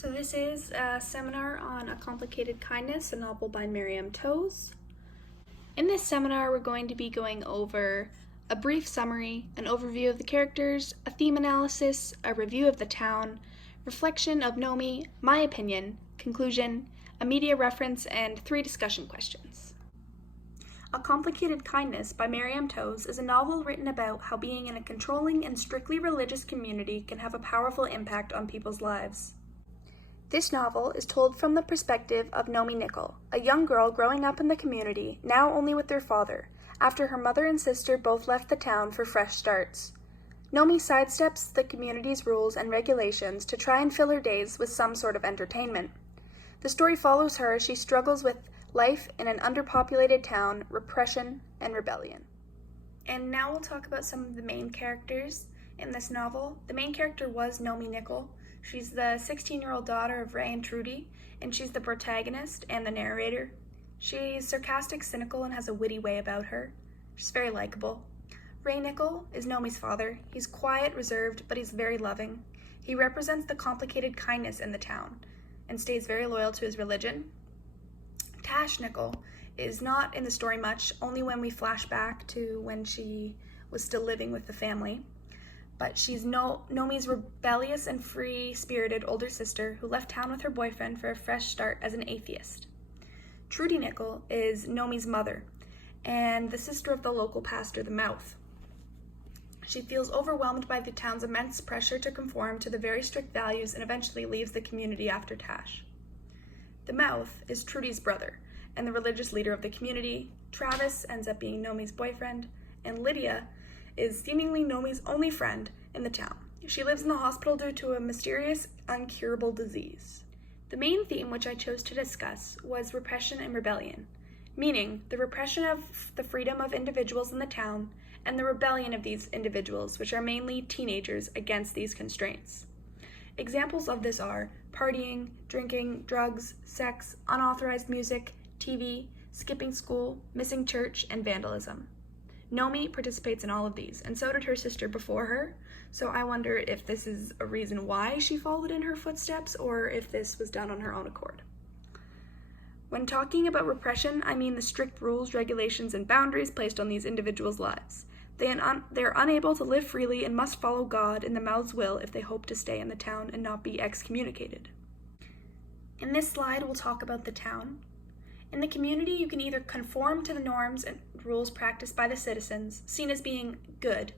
So this is a seminar on A Complicated Kindness, a novel by Miriam Toews. In this seminar, we're going to be going over a brief summary, an overview of the characters, a theme analysis, a review of the town, reflection of Nomi, my opinion, conclusion, a media reference, and 3 discussion questions. A Complicated Kindness by Miriam Toews is a novel written about how being in a controlling and strictly religious community can have a powerful impact on people's lives. This novel is told from the perspective of Nomi Nicol, a young girl growing up in the community, now only with their father, after her mother and sister both left the town for fresh starts. Nomi sidesteps the community's rules and regulations to try and fill her days with some sort of entertainment. The story follows her as she struggles with life in an underpopulated town, repression, and rebellion. And now we'll talk about some of the main characters in this novel. The main character was Nomi Nicol. She's the 16-year-old daughter of Ray and Trudy, and she's the protagonist and the narrator. She's sarcastic, cynical, and has a witty way about her. She's very likable. Ray Nicol is Nomi's father. He's quiet, reserved, but he's very loving. He represents the complicated kindness in the town and stays very loyal to his religion. Tash Nicol is not in the story much, only when we flash back to when she was still living with the family. But she's Nomi's rebellious and free-spirited older sister who left town with her boyfriend for a fresh start as an atheist. Trudy Nicol is Nomi's mother and the sister of the local pastor, the Mouth. She feels overwhelmed by the town's immense pressure to conform to the very strict values and eventually leaves the community after Tash. The Mouth is Trudy's brother and the religious leader of the community. Travis ends up being Nomi's boyfriend, and Lydia is seemingly Nomi's only friend in the town. She lives in the hospital due to a mysterious, uncurable disease. The main theme which I chose to discuss was repression and rebellion, meaning the repression of the freedom of individuals in the town and the rebellion of these individuals, which are mainly teenagers, against these constraints. Examples of this are partying, drinking, drugs, sex, unauthorized music, TV, skipping school, missing church, and vandalism. Nomi participates in all of these, and so did her sister before her, so I wonder if this is a reason why she followed in her footsteps, or if this was done on her own accord. When talking about repression, I mean the strict rules, regulations, and boundaries placed on these individuals' lives. They are unable to live freely and must follow God and the Mouth's will if they hope to stay in the town and not be excommunicated. In this slide, we'll talk about the town. In the community, you can either conform to the norms and rules practiced by the citizens, seen as being good,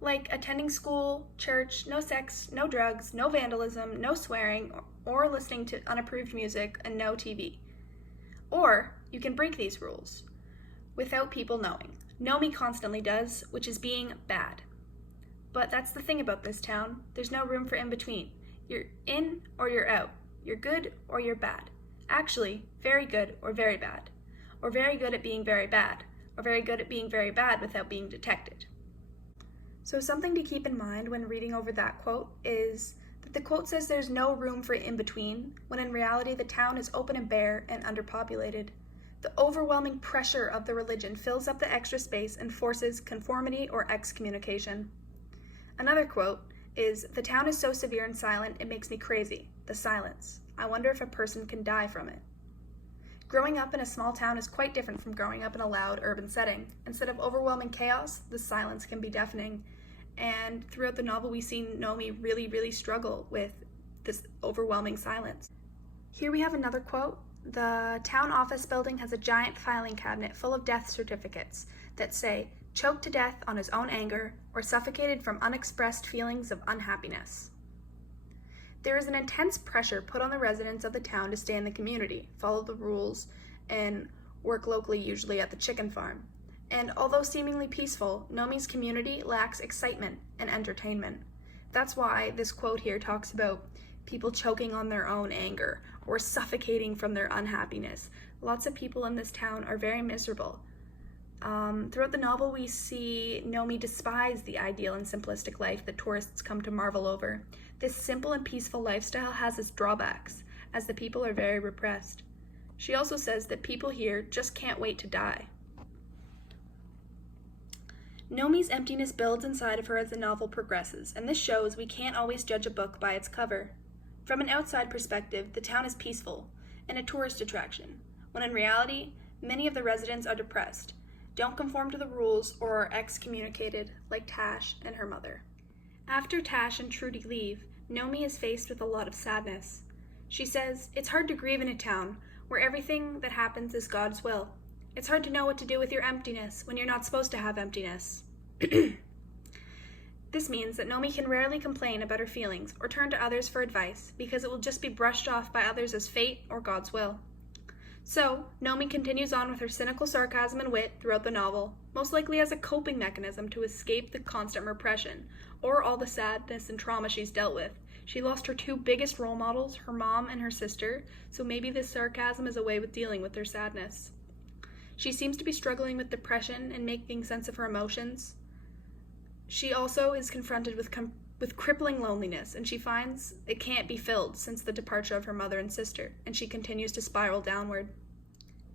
like attending school, church, no sex, no drugs, no vandalism, no swearing, or listening to unapproved music, and no TV. Or you can break these rules without people knowing. Nomi constantly does, which is being bad. But that's the thing about this town. There's no room for in between. You're in or you're out. You're good or you're bad. Actually, very good or very bad, or very good at being very bad, or very good at being very bad without being detected. So something to keep in mind when reading over that quote is that the quote says there's no room for in-between, when in reality the town is open and bare and underpopulated. The overwhelming pressure of the religion fills up the extra space and forces conformity or excommunication. Another quote is, "The town is so severe and silent, it makes me crazy. The silence. I wonder if a person can die from it." Growing up in a small town is quite different from growing up in a loud urban setting. Instead of overwhelming chaos, the silence can be deafening. And throughout the novel, we see Nomi really struggle with this overwhelming silence. Here we have another quote. "The town office building has a giant filing cabinet full of death certificates that say, 'Choked to death on his own anger,' or 'Suffocated from unexpressed feelings of unhappiness.'" There is an intense pressure put on the residents of the town to stay in the community, follow the rules, and work locally, usually at the chicken farm. And although seemingly peaceful, Nomi's community lacks excitement and entertainment. That's why this quote here talks about people choking on their own anger or suffocating from their unhappiness. Lots of people in this town are very miserable. Throughout the novel, we see Nomi despise the ideal and simplistic life that tourists come to marvel over. This simple and peaceful lifestyle has its drawbacks, as the people are very repressed. She also says that people here just can't wait to die. Nomi's emptiness builds inside of her as the novel progresses, and this shows we can't always judge a book by its cover. From an outside perspective, the town is peaceful and a tourist attraction, when in reality, many of the residents are depressed, don't conform to the rules, or are excommunicated, like Tash and her mother. After Tash and Trudy leave, Nomi is faced with a lot of sadness. She says, "It's hard to grieve in a town where everything that happens is God's will. It's hard to know what to do with your emptiness when you're not supposed to have emptiness." This means that Nomi can rarely complain about her feelings or turn to others for advice because it will just be brushed off by others as fate or God's will. So, Nomi continues on with her cynical sarcasm and wit throughout the novel, most likely as a coping mechanism to escape the constant repression, or all the sadness and trauma she's dealt with. She lost her two biggest role models, her mom and her sister, so maybe this sarcasm is a way of dealing with her sadness. She seems to be struggling with depression and making sense of her emotions. She also is confronted with crippling loneliness, and she finds it can't be filled since the departure of her mother and sister, and she continues to spiral downward.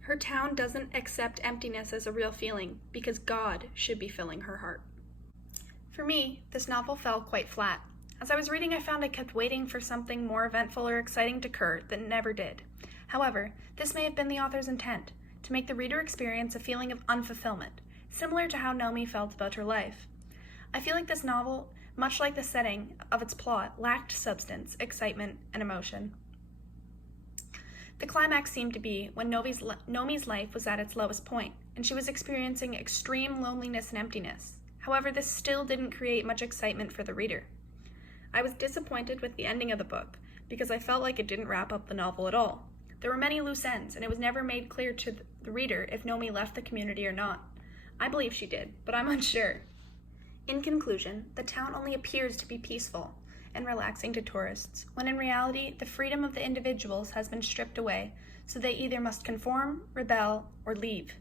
Her town doesn't accept emptiness as a real feeling because God should be filling her heart. For me, this novel fell quite flat. As I was reading, I found I kept waiting for something more eventful or exciting to occur that never did. However, this may have been the author's intent, to make the reader experience a feeling of unfulfillment, similar to how Nomi felt about her life. I feel like this novel, much like the setting of its plot, lacked substance, excitement, and emotion. The climax seemed to be when Nomi's life was at its lowest point, and she was experiencing extreme loneliness and emptiness. However, this still didn't create much excitement for the reader. I was disappointed with the ending of the book, because I felt like it didn't wrap up the novel at all. There were many loose ends, and it was never made clear to the reader if Nomi left the community or not. I believe she did, but I'm unsure. In conclusion, the town only appears to be peaceful and relaxing to tourists, when in reality, the freedom of the individuals has been stripped away, so they either must conform, rebel, or leave.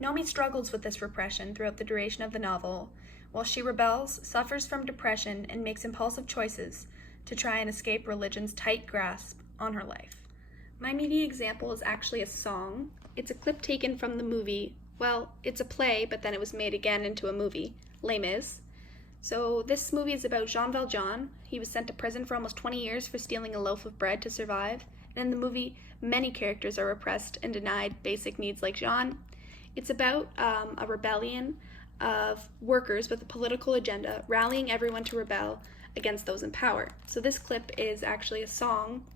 Nomi struggles with this repression throughout the duration of the novel, while she rebels, suffers from depression, and makes impulsive choices to try and escape religion's tight grasp on her life. My media example is actually a song. It's a clip taken from the movie. Well, it's a play, but then it was made again into a movie, Les Mis. So this movie is about Jean Valjean. He was sent to prison for almost 20 years for stealing a loaf of bread to survive. And in the movie, many characters are repressed and denied basic needs like Jean. It's about a rebellion of workers with a political agenda rallying everyone to rebel against those in power. So this clip is actually a song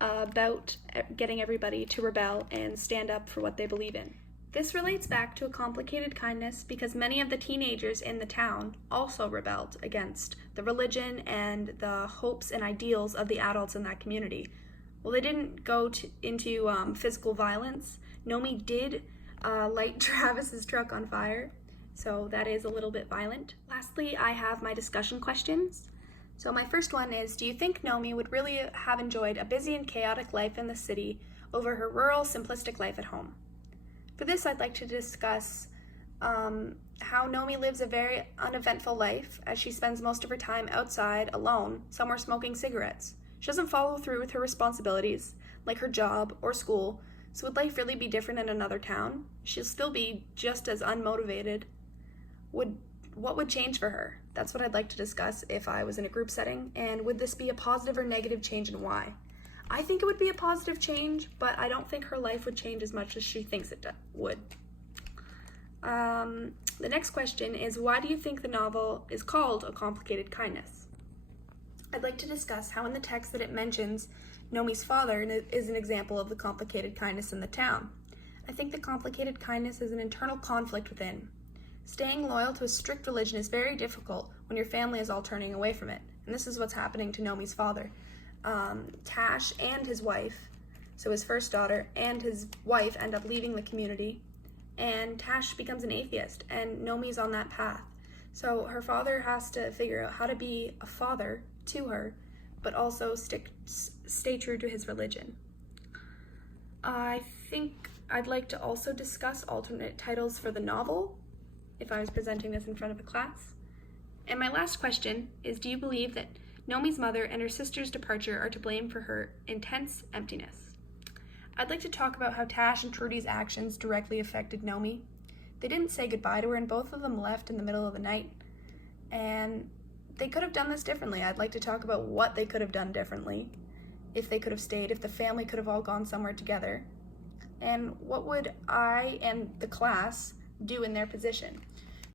about getting everybody to rebel and stand up for what they believe in. This relates back to A Complicated Kindness because many of the teenagers in the town also rebelled against the religion and the hopes and ideals of the adults in that community. Well, they didn't go into physical violence. Nomi did light Travis's truck on fire, so that is a little bit violent. Lastly, I have my discussion questions. So my first one is, do you think Nomi would really have enjoyed a busy and chaotic life in the city over her rural, simplistic life at home? For this, I'd like to discuss how Nomi lives a very uneventful life as she spends most of her time outside, alone, somewhere smoking cigarettes. She doesn't follow through with her responsibilities, like her job or school, so would life really be different in another town? She'll still be just as unmotivated. What would change for her? That's what I'd like to discuss if I was in a group setting, and would this be a positive or negative change and why? I think it would be a positive change, but I don't think her life would change as much as she thinks it would. The next question is, why do you think the novel is called A Complicated Kindness? I'd like to discuss how in the text that it mentions Nomi's father is an example of the complicated kindness in the town. I think the complicated kindness is an internal conflict within. Staying loyal to a strict religion is very difficult when your family is all turning away from it, and this is what's happening to Nomi's father. Tash and his wife, so his first daughter and his wife, end up leaving the community, and Tash becomes an atheist, and Nomi's on that path. So her father has to figure out how to be a father to her, but also stay true to his religion. I think I'd like to also discuss alternate titles for the novel, if I was presenting this in front of a class. And my last question is, do you believe that Nomi's mother and her sister's departure are to blame for her intense emptiness? I'd like to talk about how Tash and Trudy's actions directly affected Nomi. They didn't say goodbye to her, and both of them left in the middle of the night. And they could have done this differently. I'd like to talk about what they could have done differently. if they could have stayed, if the family could have all gone somewhere together, and what would I and the class do in their position?